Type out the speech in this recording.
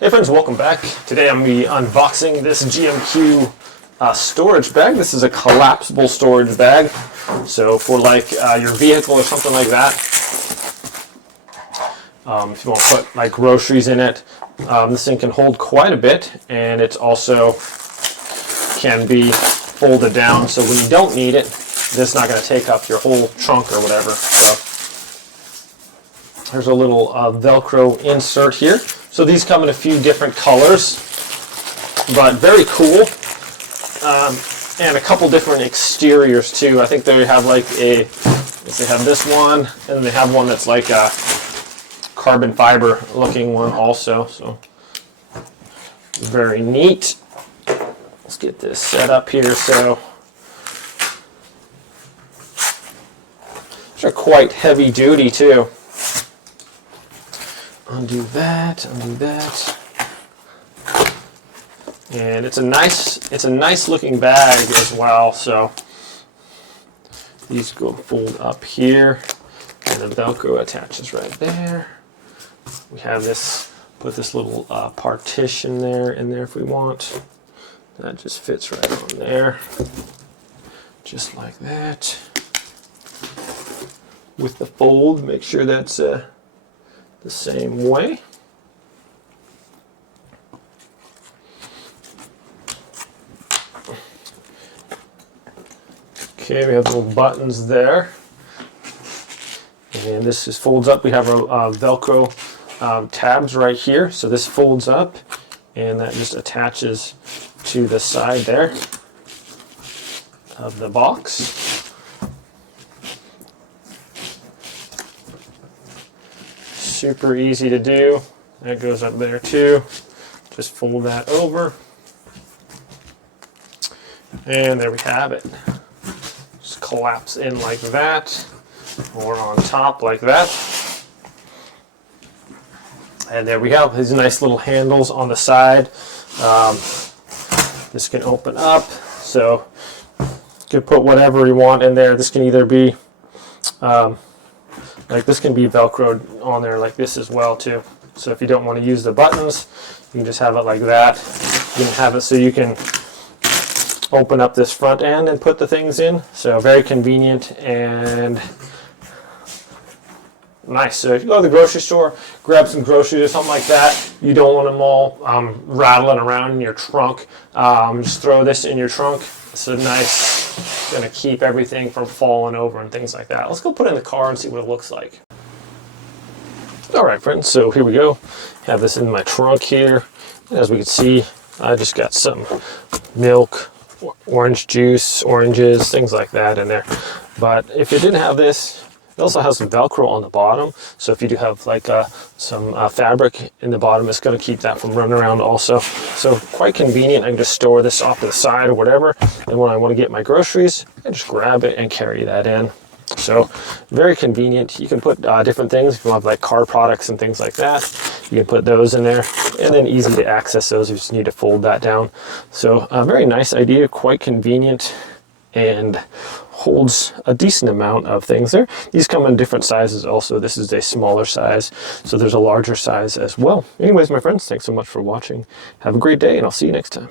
Hey friends, welcome back. Today I'm going to be unboxing this GMQ storage bag. This is a collapsible storage bag. So for like your vehicle or something like that, if you want to put like groceries in it, this thing can hold quite a bit, and it's also can be folded down. So when you don't need it, it's not going to take up your whole trunk or whatever. So there's a little Velcro insert here. So these come in a few different colors, but very cool, and a couple different exteriors too. I think they have like they have this one, and they have one that's like a carbon fiber looking one also. So very neat. Let's get this set up here. So these are quite heavy duty too. Undo that, and it's a nice looking bag as well. So these go fold up here, and the Velcro attaches right there. We have this, put this little partition in there if we want. That just fits right on there, just like that. With the fold, make sure that's the same way. Okay, we have little buttons there, and this just folds up. We have our Velcro tabs right here, so this folds up, and that just attaches to the side there of the box. Super easy to do. That goes up there too. Just fold that over, and there we have it. Just collapse in like that, or on top like that. And there we have these nice little handles on the side. This can open up, so you can put whatever you want in there. This can either be like this can be Velcroed on there like this as well too. So if you don't want to use the buttons, you can just have it like that. You can have it so you can open up this front end and put the things in. So very convenient and nice. So if you go to the grocery store, grab some groceries or something like that, you don't want them all rattling around in your trunk. Just throw this in your trunk. It's a nice, going to keep everything from falling over and things like that. Let's go put it in the car and see what it looks like. All right, friends, so here we go. Have this in my trunk here. As we can see, I just got some milk, orange juice, oranges, things like that in there. But if you didn't have this, it also has some Velcro on the bottom. So if you do have like some fabric in the bottom, it's going to keep that from running around also. So quite convenient. I can just store this off to the side or whatever. And when I want to get my groceries, I just grab it and carry that in. So very convenient. You can put different things. If you have like car products and things like that, you can put those in there, and then easy to access those. You just need to fold that down. So a very nice idea, quite convenient, and holds a decent amount of things there. These come in different sizes also. This is a smaller size, so there's a larger size as well. Anyways, my friends, thanks so much for watching. Have a great day, and I'll see you next time.